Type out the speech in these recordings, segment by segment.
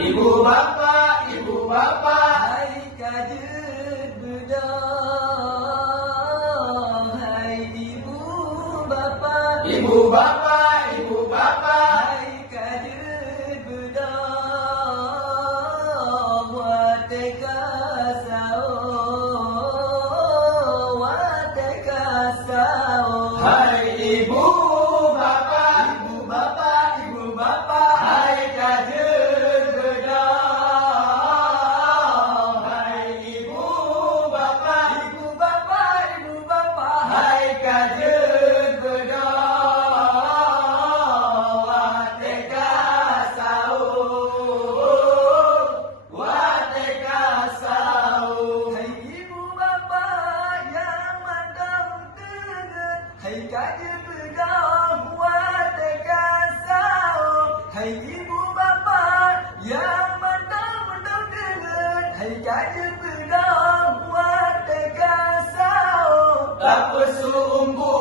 ibu bapa, hai kajut bedah, hai ibu bapa, hai kajut bedah, wateka sao, hai ibu bapa, hai kajut bedah, hai ibu bapa, hai kajut bedah, wateka sao, hai ibu bapa yang mandang tegut, hai kajut bedah, wateka sao, hai ibu bapa yang mandang tegut, hai kajut bedah, wateka sao. tak pesumbu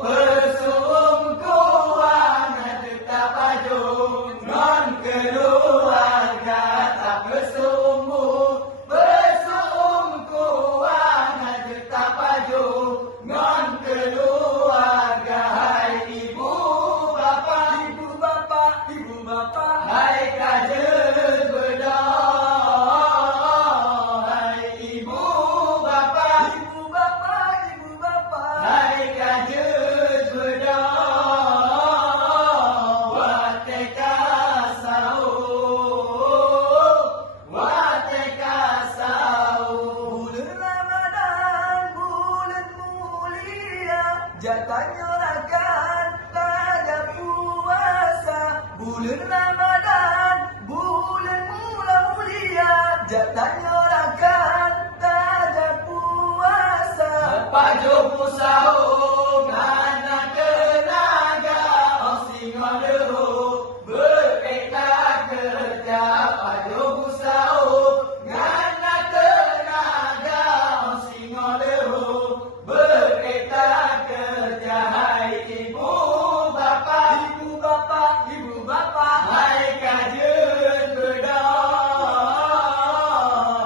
pesumkuangan tetap baju non keluarga, tak pesumbu pesumkuangan tetap baju non keluarga, hai ibu bapa, hai kajut bedah, hai ibu bapa, hai kajut bedah, wateka sao, Bulan Ramadan, bulan mulia, jatahnya akan tak ada puasa. Bulan Ramadan, bulan mulia, jatahnya akan tak ada puasa. Pajo pusau ngana tenaga, osing ngadeho berketa kerja. Pajo pusau ngana tenaga, osing ngadeho berketa kerja. Hai ibu bapa, hai kajut bedah,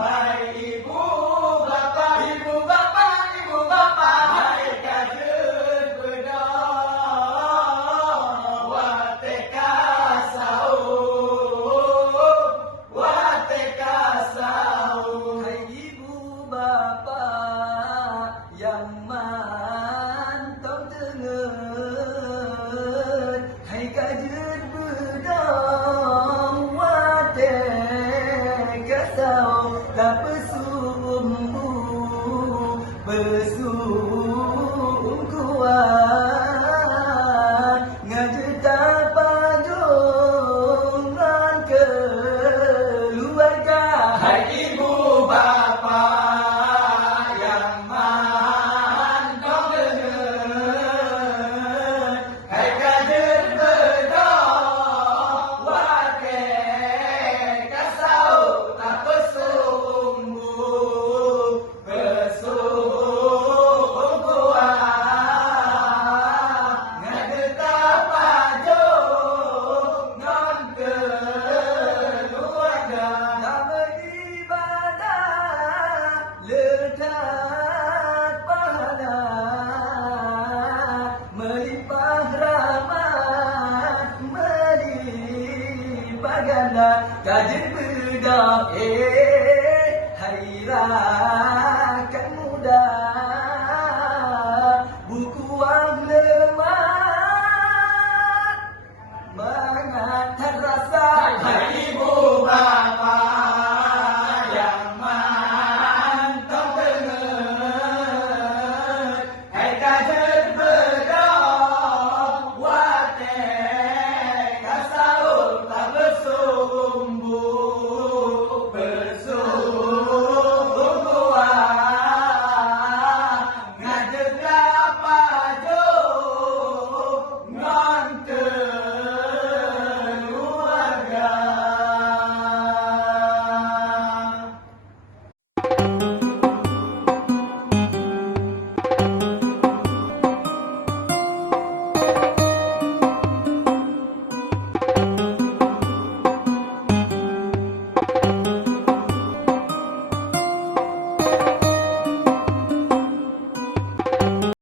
hai ibu bapa, hai kajut bedah, wateka sao, Hai ibu bapa yang mantap tengen, hai kajut bedah, wateka sao, tak pesumbu pesumkuan, ngajeta pajongan keluarga. hai ibu bapa yang mantap dengan, hai kajut bedah, wateka sao, tak pesumbu pesumkuan, ngajeta pajongan keluarga. Nama ibadah lekat pahala, melimpah rahmat, melimpah ganda. Kajut bedah hari raya